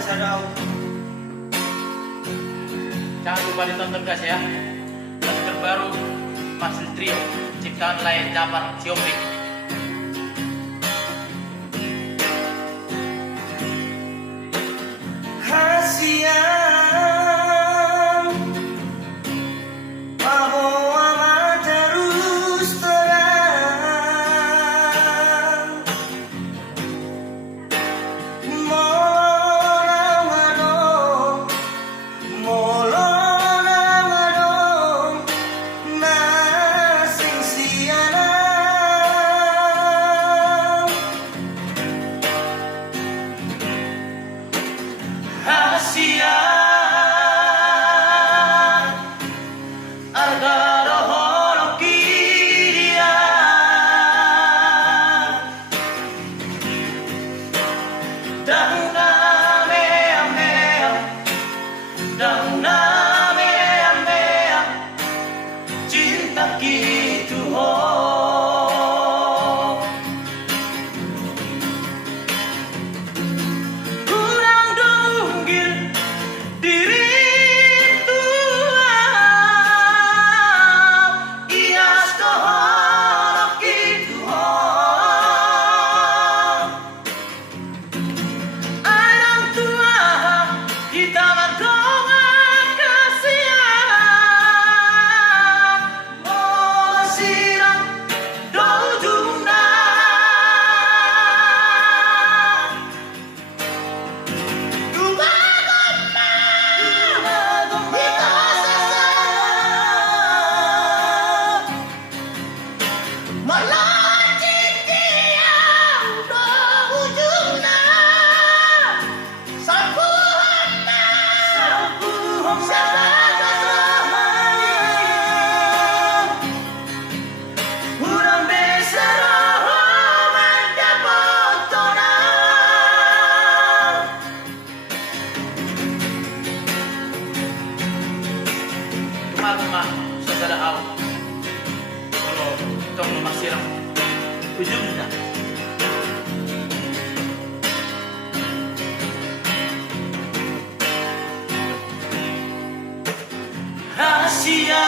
saya tahu. Jangan lupa ditonton guys ya. Lagu terbaru Masih Trio ciptaan lain Jafar Siopik. Kasihan bahwa terus terang molong molong nasing siana Asia Argaro Holokiria Dahuna mea mea Dahuna mea mea Cinta gitu ho Kurang dunggil diri tua Ias doholok gitu ho Orang tua kita berdoa kasihan Oh sirang dojuna Rumah saudara au. Kalau tong masih ram ujungnya. Asia